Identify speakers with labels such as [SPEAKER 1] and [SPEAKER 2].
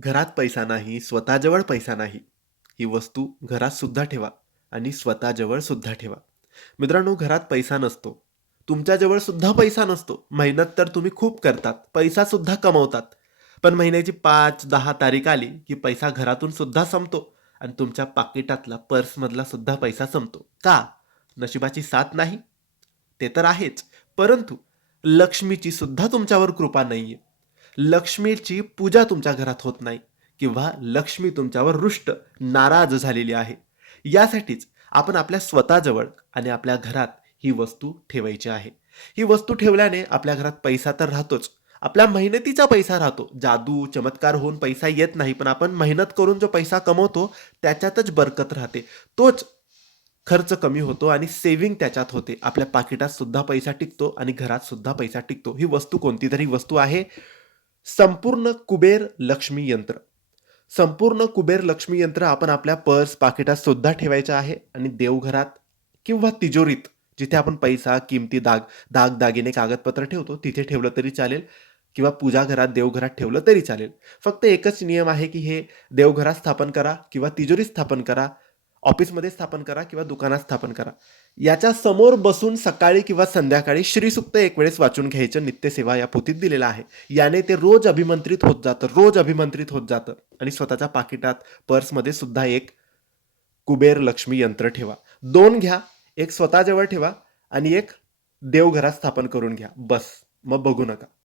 [SPEAKER 1] घरात पैसा नाही, स्वतःजवळ पैसा नाही. ही वस्तू घरात सुद्धा ठेवा आणि स्वतःजवळ सुद्धा ठेवा. मित्रांनो, घरात पैसा नसतो. तुमच्याजवळ सुद्धा पैसा नसतो. मेहनत तर तुम्ही खूप करतात, पैसा सुद्धा कमवतात. पण महिन्याची 5-10 तारीख आली, की पैसा घरातून सुद्धा संपतो आणि तुमच्या पाकिटातला, पर्समधला सुद्धा पैसा संपतो. का? नशिबाची साथ नाही? ते तर आहेच. परंतु लक्ष्मीची सुद्धा तुमच्यावर कृपा नाही आहे लक्ष्मीची पूजा तुमच्या घरात होत नाही किंवा लक्ष्मी तुमच्यावर रुष्ट, नाराज झालेली आहे. यासाठीच आपण आपल्या स्वतःजवळ आणि आपल्या घरात ही वस्तू ठेवायची आहे. ही वस्तू ठेवल्याने आपल्या घरात पैसा तर राहतोच, आपल्या मेहनतीचा पैसा राहतो. जादू, चमत्कार होऊन पैसा येत नाही, पण आपण मेहनत करून जो पैसा कमवतो, त्याच्यातच बरकत राहते. तोच खर्च कमी होतो आणि सेव्हिंग त्याच्यात होते. आपल्या पाकिटात सुद्धा पैसा टिकतो आणि घरात सुद्धा पैसा टिकतो. ही वस्तू कोणतीतरी वस्तू आहे संपूर्ण कुबेर लक्ष्मी यंत्र. संपूर्ण कुबेर लक्ष्मी यंत्र आपण आपल्या पर्स, पाकिटात सुद्धा ठेवायचं आहे आणि देवघरात किंवा तिजोरीत जिथे आपण पैसा, किमती दाग दागदागिने, कागदपत्र ठेवतो, तिथे ठेवलं तरी चालेल किंवा पूजा घरात, देवघरात ठेवलं तरी चालेल. फक्त एकच नियम आहे, की हे देवघरात स्थापन करा किंवा तिजोरीत स्थापन करा, ऑफिसमध्ये स्थापन करा किंवा दुकानात स्थापन करा. याच्या समोर बसून सकाळी किंवा संध्याकाळी श्रीसुक्त एक वेळेस वाचून घ्यायचं नित्यसेवा या पोथीत दिलेलं आहे. याने ते रोज अभिमंत्रित होत जातं, रोज अभिमंत्रित होत जातं आणि स्वतःच्या पाकिटात, पर्समध्ये सुद्धा एक कुबेर लक्ष्मी यंत्र ठेवा. दोन घ्या, एक स्वतःजवळ ठेवा आणि एक देवघरात स्थापन करून घ्या. बस. मग बघू नका.